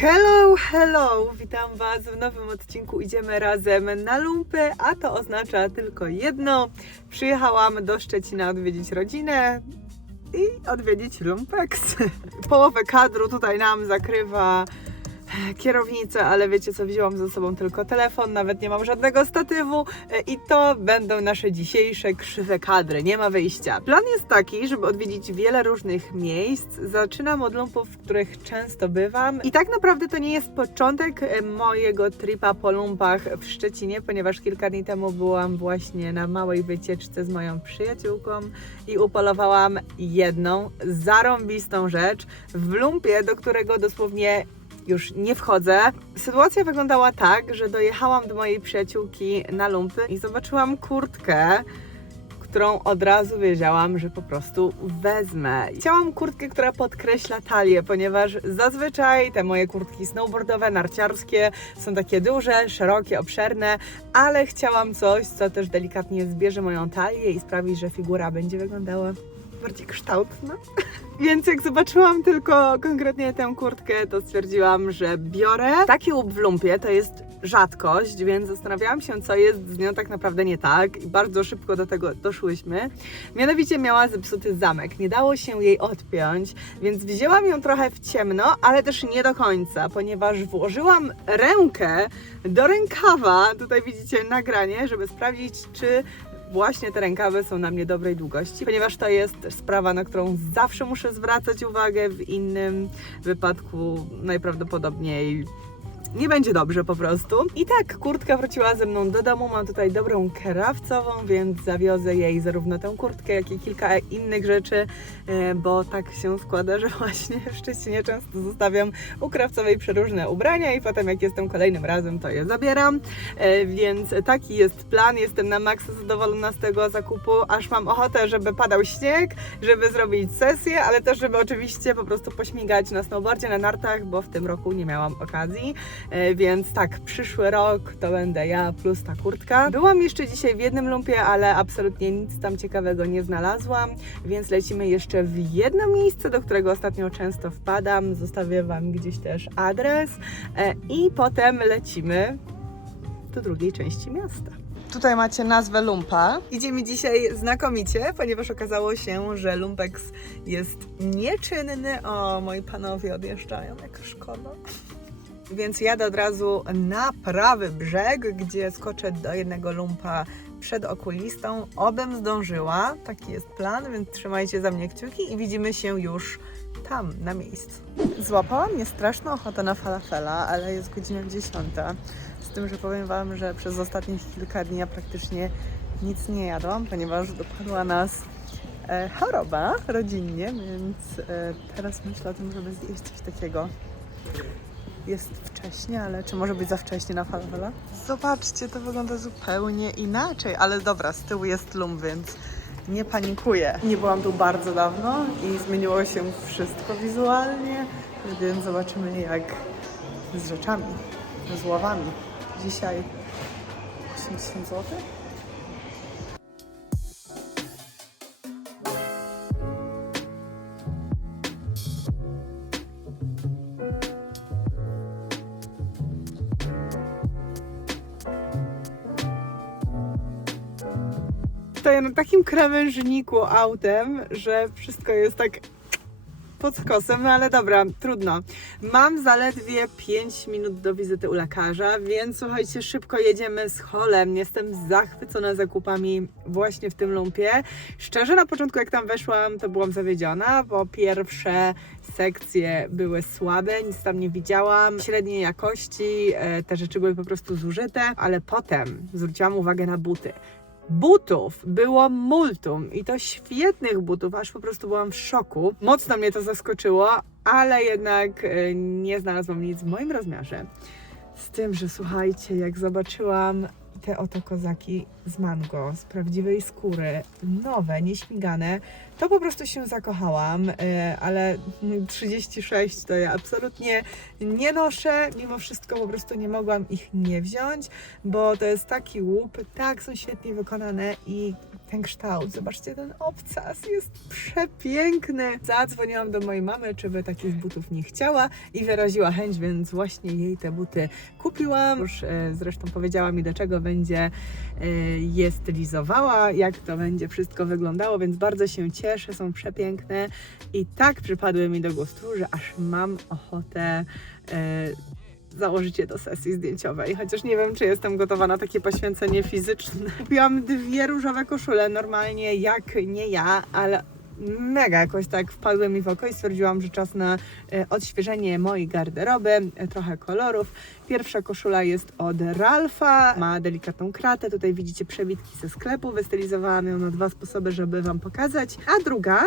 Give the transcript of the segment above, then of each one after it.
Hello, hello! Witam Was w nowym odcinku. Idziemy razem na lumpy, a to oznacza tylko jedno. Przyjechałam do Szczecina odwiedzić rodzinę i odwiedzić lumpex. Połowę kadru tutaj nam zakrywa kierownicę, ale wiecie co, wzięłam ze sobą tylko telefon, nawet nie mam żadnego statywu e, i to będą nasze dzisiejsze krzywe kadry, nie ma wyjścia. Plan jest taki, żeby odwiedzić wiele różnych miejsc. Zaczynam od lumpów, w których często bywam i tak naprawdę to nie jest początek e, mojego tripa po lumpach w Szczecinie, ponieważ kilka dni temu byłam właśnie na małej wycieczce z moją przyjaciółką i upolowałam jedną zarąbistą rzecz w lumpie, do którego dosłownie już nie wchodzę. Sytuacja wyglądała tak, że dojechałam do mojej przyjaciółki na lumpy i zobaczyłam kurtkę, którą od razu wiedziałam, że po prostu wezmę. Chciałam kurtkę, która podkreśla talię, ponieważ zazwyczaj te moje kurtki snowboardowe, narciarskie są takie duże, szerokie, obszerne, ale chciałam coś, co też delikatnie zbierze moją talię i sprawi, że figura będzie wyglądała bardziej kształtna. Więc jak zobaczyłam tylko konkretnie tę kurtkę, to stwierdziłam, że biorę. Taki łup w lumpie to jest rzadkość, więc zastanawiałam się, co jest z nią tak naprawdę nie tak i bardzo szybko do tego doszłyśmy. Mianowicie miała zepsuty zamek, nie dało się jej odpiąć, więc wzięłam ją trochę w ciemno, ale też nie do końca, ponieważ włożyłam rękę do rękawa, tutaj widzicie nagranie, żeby sprawdzić, czy właśnie te rękawy są na mnie dobrej długości, ponieważ to jest sprawa, na którą zawsze muszę zwracać uwagę, w innym wypadku najprawdopodobniej nie będzie dobrze po prostu. I tak, kurtka wróciła ze mną do domu. Mam tutaj dobrą krawcową, więc zawiozę jej zarówno tę kurtkę, jak i kilka innych rzeczy, e, bo tak się składa, że właśnie w Szczecinie często zostawiam u krawcowej przeróżne ubrania i potem jak jestem kolejnym razem, to je zabieram. E, Więc taki jest plan. Jestem na maksa zadowolona z tego zakupu, aż mam ochotę, żeby padał śnieg, żeby zrobić sesję, ale też, żeby oczywiście po prostu pośmigać na snowboardzie, na nartach, bo w tym roku nie miałam okazji. E, Więc tak, przyszły rok to będę ja plus ta kurtka. Byłam jeszcze dzisiaj w jednym lumpie, ale absolutnie nic tam ciekawego nie znalazłam, więc lecimy jeszcze w jedno miejsce, do którego ostatnio często wpadam. Zostawię Wam gdzieś też adres e, i potem lecimy do drugiej części miasta. Tutaj macie nazwę lumpa. Idzie mi dzisiaj znakomicie, ponieważ okazało się, że lumpex jest nieczynny. O, moi panowie odjeżdżają, jak szkoda. Więc jadę od razu na prawy brzeg, gdzie skoczę do jednego lumpa przed okulistą. Obym zdążyła, taki jest plan, więc trzymajcie za mnie kciuki i widzimy się już tam, na miejscu. Złapała mnie straszna ochota na falafela, ale jest godzina 10. Z tym, że powiem Wam, że przez ostatnich kilka dni ja praktycznie nic nie jadłam, ponieważ dopadła nas e, choroba rodzinnie, więc e, teraz myślę o tym, żeby zjeść coś takiego. Jest wcześnie, ale czy może być za wcześnie na falafela? Zobaczcie, to wygląda zupełnie inaczej, ale dobra, z tyłu jest lum, więc nie panikuję. Nie byłam tu bardzo dawno i zmieniło się wszystko wizualnie, więc zobaczymy jak z rzeczami, z ławami. Dzisiaj 80 zł. Stoję na takim krawężniku autem, że wszystko jest tak pod skosem, no ale dobra, trudno. Mam zaledwie 5 minut do wizyty u lekarza, więc słuchajcie, szybko jedziemy z holem. Jestem zachwycona zakupami właśnie w tym lumpie. Szczerze, na początku jak tam weszłam, to byłam zawiedziona, bo pierwsze sekcje były słabe, nic tam nie widziałam, średniej jakości, e, te rzeczy były po prostu zużyte, ale potem zwróciłam uwagę na buty. Butów było multum i to świetnych butów, aż po prostu byłam w szoku. Mocno mnie to zaskoczyło, ale jednak e, nie znalazłam nic w moim rozmiarze. Z tym, że słuchajcie, jak zobaczyłam te oto kozaki z mango, z prawdziwej skóry, nowe, nieśmigane, to po prostu się zakochałam, e, ale 36 to ja absolutnie nie noszę, mimo wszystko po prostu nie mogłam ich nie wziąć, bo to jest taki łup, tak są świetnie wykonane i ten kształt. Zobaczcie, ten obcas jest przepiękny. Zadzwoniłam do mojej mamy, czy by takich butów nie chciała i wyraziła chęć, więc właśnie jej te buty kupiłam. Już e, zresztą powiedziała mi, do czego będzie e, je stylizowała, jak to będzie wszystko wyglądało, więc bardzo się cieszę, są przepiękne i tak przypadły mi do gustu, że aż mam ochotę e, założyć je do sesji zdjęciowej, chociaż nie wiem, czy jestem gotowa na takie poświęcenie fizyczne. Kupiłam dwie różowe koszule, normalnie jak nie ja, ale mega jakoś tak wpadły mi w oko i stwierdziłam, że czas na e, odświeżenie mojej garderoby, e, trochę kolorów. Pierwsza koszula jest od Ralfa, ma delikatną kratę, tutaj widzicie przebitki ze sklepu, wystylizowałam ją na dwa sposoby, żeby Wam pokazać, a druga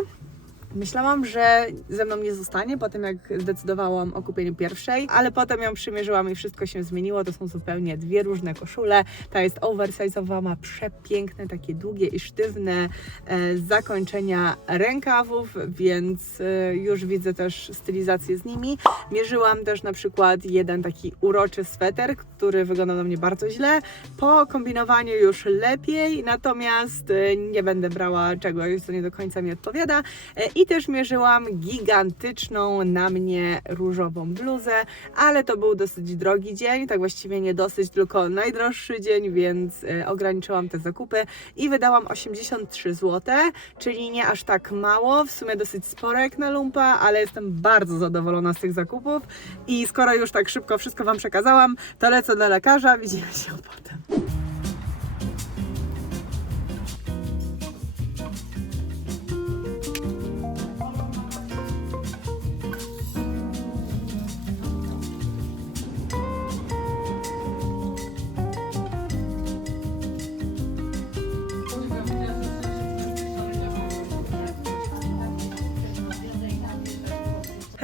Myślałam, że ze mną nie zostanie po tym, jak zdecydowałam o kupieniu pierwszej, ale potem ją przymierzyłam i wszystko się zmieniło. To są zupełnie dwie różne koszule. Ta jest oversize'owa, ma przepiękne, takie długie i sztywne e, zakończenia rękawów, więc e, już widzę też stylizację z nimi. Mierzyłam też na przykład jeden taki uroczy sweter, który wyglądał na mnie bardzo źle. Po kombinowaniu już lepiej, natomiast e, nie będę brała czegoś, co nie do końca mi odpowiada. E, I też mierzyłam gigantyczną na mnie różową bluzę, ale to był dosyć drogi dzień, tak właściwie nie dosyć, tylko najdroższy dzień, więc e, ograniczyłam te zakupy i wydałam 83 zł, czyli nie aż tak mało, w sumie dosyć sporo jak na lumpa, ale jestem bardzo zadowolona z tych zakupów i skoro już tak szybko wszystko Wam przekazałam, to lecę do lekarza, widzimy się potem.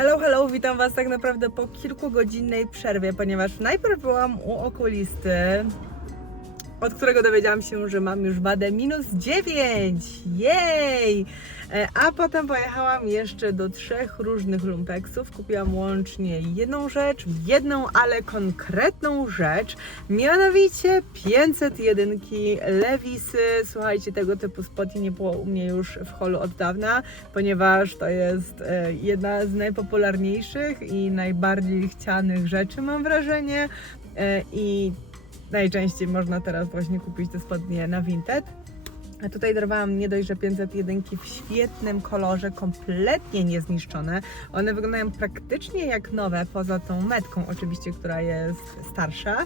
Hello, hello, witam Was tak naprawdę po kilkugodzinnej przerwie, ponieważ najpierw byłam u okulisty, od którego dowiedziałam się, że mam już wadę minus 9. Jej! E, A potem pojechałam jeszcze do trzech różnych lumpeksów. Kupiłam łącznie jedną rzecz, jedną, ale konkretną rzecz, mianowicie 501 Lewisy. Słuchajcie, tego typu spoty nie było u mnie już w holu od dawna, ponieważ to jest e, jedna z najpopularniejszych i najbardziej chcianych rzeczy, mam wrażenie. E, I najczęściej można teraz właśnie kupić te spodnie na Vinted. Tutaj dorwałam nie dość, że 501 w świetnym kolorze, kompletnie niezniszczone. One wyglądają praktycznie jak nowe, poza tą metką oczywiście, która jest starsza.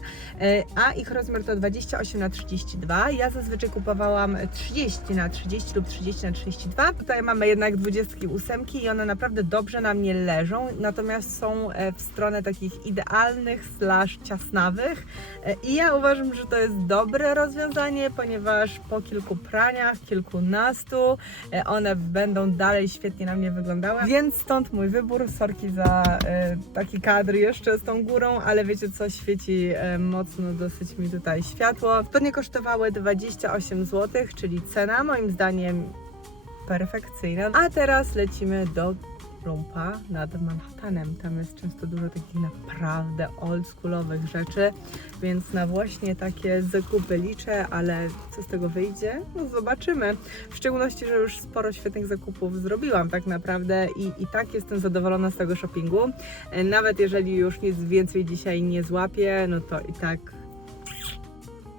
E, A ich rozmiar to 28 na 32. Ja zazwyczaj kupowałam 30 na 30 lub 30 na 32. Tutaj mamy jednak 28 i one naprawdę dobrze na mnie leżą, natomiast są e, w stronę takich idealnych slash ciasnawych. E, I ja uważam, że to jest dobre rozwiązanie, ponieważ po kilku praniach, kilkunastu, e, one będą dalej świetnie na mnie wyglądały. Więc stąd mój wybór. Sorki za e, taki kadr jeszcze z tą górą, ale wiecie co, świeci e, mocno dosyć mi tutaj światło. Spodnie kosztowały 28 zł, czyli cena moim zdaniem perfekcyjna. A teraz lecimy do lumpa nad Manhattanem. Tam jest często dużo takich naprawdę oldschoolowych rzeczy, więc na właśnie takie zakupy liczę, ale co z tego wyjdzie? No zobaczymy. W szczególności, że już sporo świetnych zakupów zrobiłam tak naprawdę i, i tak jestem zadowolona z tego shoppingu. Nawet jeżeli już nic więcej dzisiaj nie złapię, no to i tak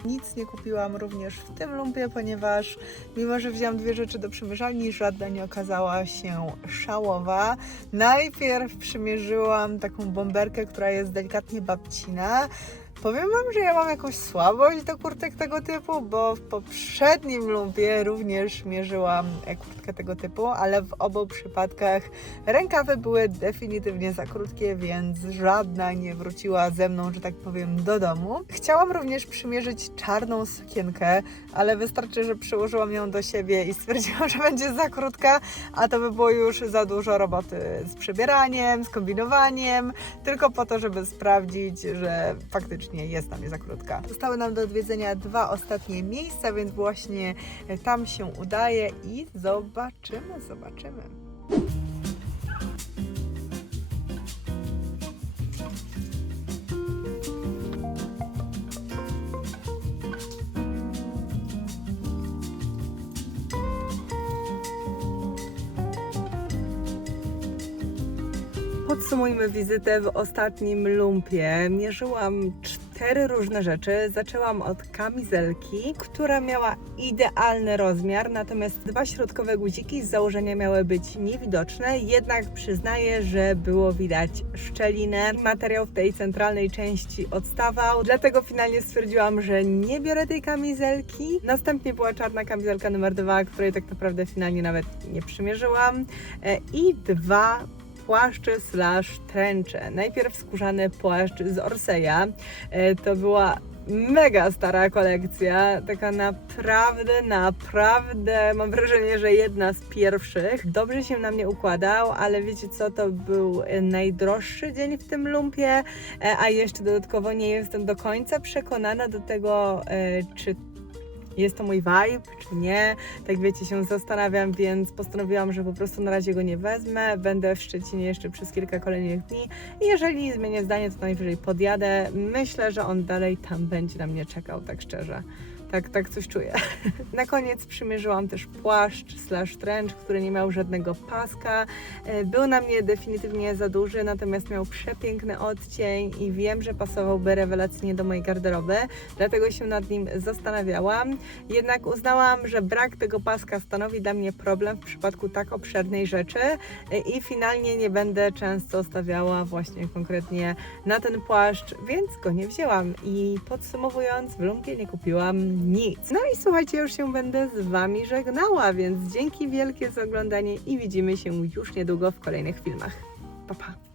nic nie kupiłam również w tym lumpie, ponieważ mimo, że wzięłam dwie rzeczy do przymierzalni, żadna nie okazała się szałowa. Najpierw przymierzyłam taką bomberkę, która jest delikatnie babcina. Powiem Wam, że ja mam jakąś słabość do kurtek tego typu, bo w poprzednim lumpie również mierzyłam e, kurtkę tego typu, ale w obu przypadkach rękawy były definitywnie za krótkie, więc żadna nie wróciła ze mną, że tak powiem, do domu. Chciałam również przymierzyć czarną sukienkę, ale wystarczy, że przyłożyłam ją do siebie i stwierdziłam, że będzie za krótka, a to by było już za dużo roboty z przebieraniem, z kombinowaniem, tylko po to, żeby sprawdzić, że faktycznie faktycznie jest tam, jest krótka. Zostały nam do odwiedzenia dwa ostatnie miejsca, więc właśnie e, tam się udaje i zobaczymy, zobaczymy. podsumujmy wizytę w ostatnim lumpie. Mierzyłam cztery różne rzeczy. Zaczęłam od kamizelki, która miała idealny rozmiar, natomiast dwa środkowe guziki z założenia miały być niewidoczne, jednak przyznaję, że było widać szczelinę. Materiał w tej centralnej części odstawał, dlatego finalnie stwierdziłam, że nie biorę tej kamizelki. Następnie była czarna kamizelka numer dwa, której tak naprawdę finalnie nawet nie przymierzyłam. E, I dwa płaszcze slash tręcze. Najpierw skórzany płaszcz z Orseja. E, To była mega stara kolekcja, taka naprawdę, naprawdę mam wrażenie, że jedna z pierwszych. Dobrze się na mnie układał, ale wiecie co, to był najdroższy dzień w tym lumpie, e, a jeszcze dodatkowo nie jestem do końca przekonana do tego, e, czy jest to mój vibe, czy nie. Tak wiecie, się zastanawiam, więc postanowiłam, że po prostu na razie go nie wezmę. Będę w Szczecinie jeszcze przez kilka kolejnych dni i jeżeli zmienię zdanie, to najwyżej podjadę. Myślę, że on dalej tam będzie na mnie czekał, tak szczerze. Tak, tak coś czuję. Na koniec przymierzyłam też płaszcz slash trench, który nie miał żadnego paska. E, Był na mnie definitywnie za duży, natomiast miał przepiękny odcień i wiem, że pasowałby rewelacyjnie do mojej garderoby, dlatego się nad nim zastanawiałam. Jednak uznałam, że brak tego paska stanowi dla mnie problem w przypadku tak obszernej rzeczy e, i finalnie nie będę często stawiała właśnie konkretnie na ten płaszcz, więc go nie wzięłam. I podsumowując, w lumpie nie kupiłam nic. No i słuchajcie, już się będę z Wami żegnała, więc dzięki wielkie za oglądanie i widzimy się już niedługo w kolejnych filmach. Pa, pa.